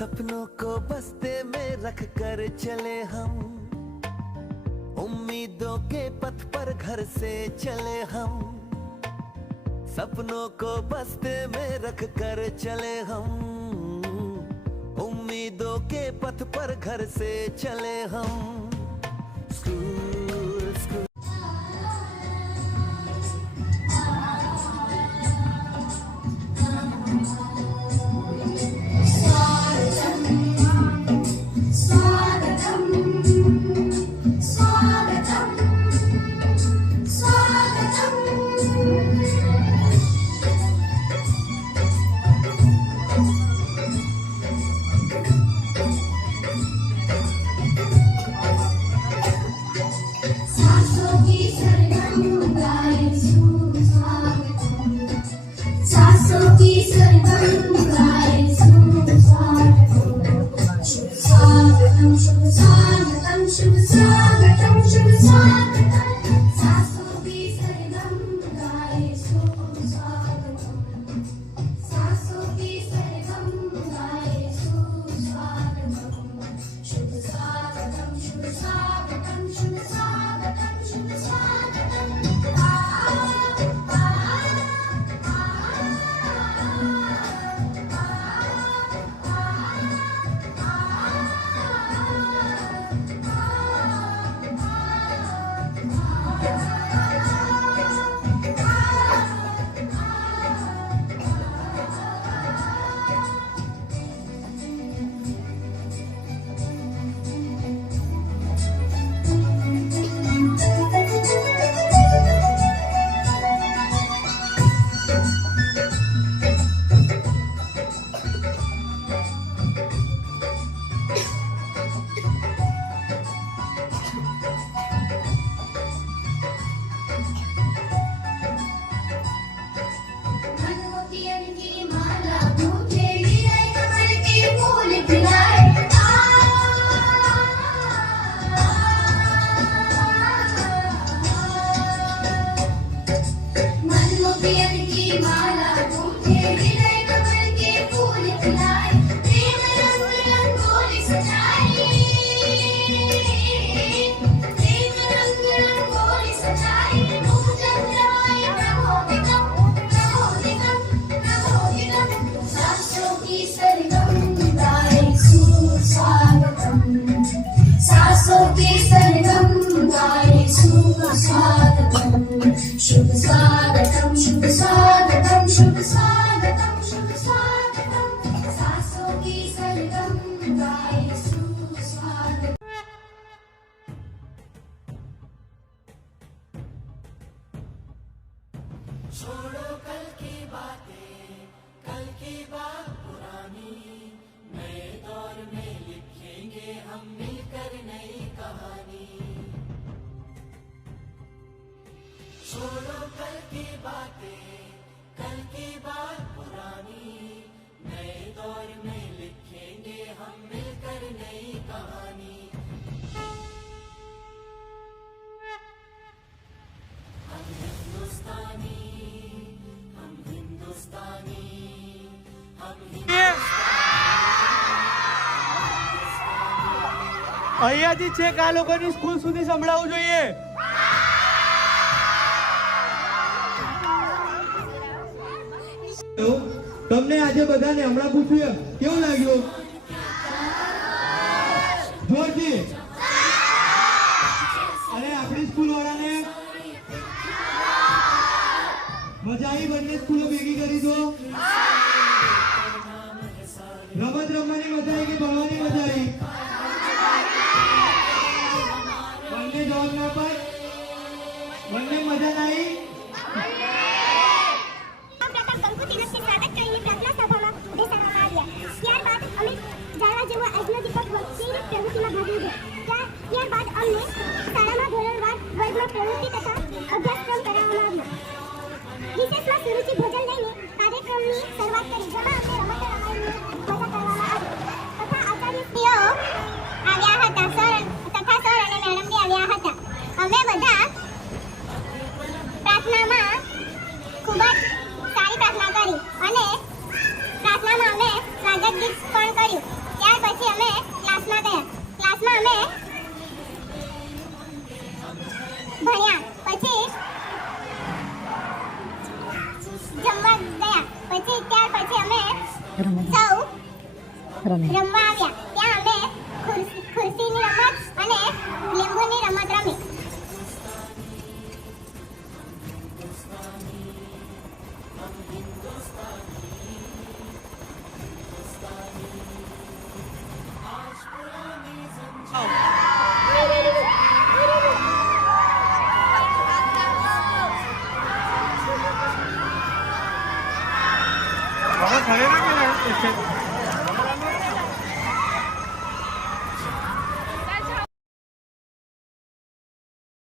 सपनों को बस्ते में रख कर चले हम, उम्मीदों के पथ पर घर से चले हम। सपनों को बस्ते में रख कर चले हम, उम्मीदों के पथ पर घर से चले हम। स्कूल स्कूल छोड़ो कल की बातें, कल की बात पुरानी, नए दौर में लिखेंगे हम मिलकर नई कहानी। छोड़ो कल की बातें, कल की बात पुरानी, नए दौर में लिखेंगे हम मिलकर नई कहानी। हम हिंदुस्तानी, हम हिंदुस्तानी, हम અહીંયાથી છેક આ લોકોની સ્કૂલ સુધી સંભળાવવું જોઈએ. તમને આજે બધાને હમણાં પૂછ્યું કેવું લાગ્યું? જોરથી. અને આપણી સ્કૂલ વાળાને મજા આવી? બંને સ્કૂલો ભેગી કરી દો. રમત રમવાની મજા આવી કે ભણવાની મજા આવી? બંને જવાબ ના પાય. બંને મજા ના આવી? પ્રાર્થનામાં અમે સ્વાગત ગીત પણ કર્યું. રમ્યા? રમવા આવ્યા ત્યાં અમે ખુરશીની રમત અને લીંબુની રમત રમી. खड़े ना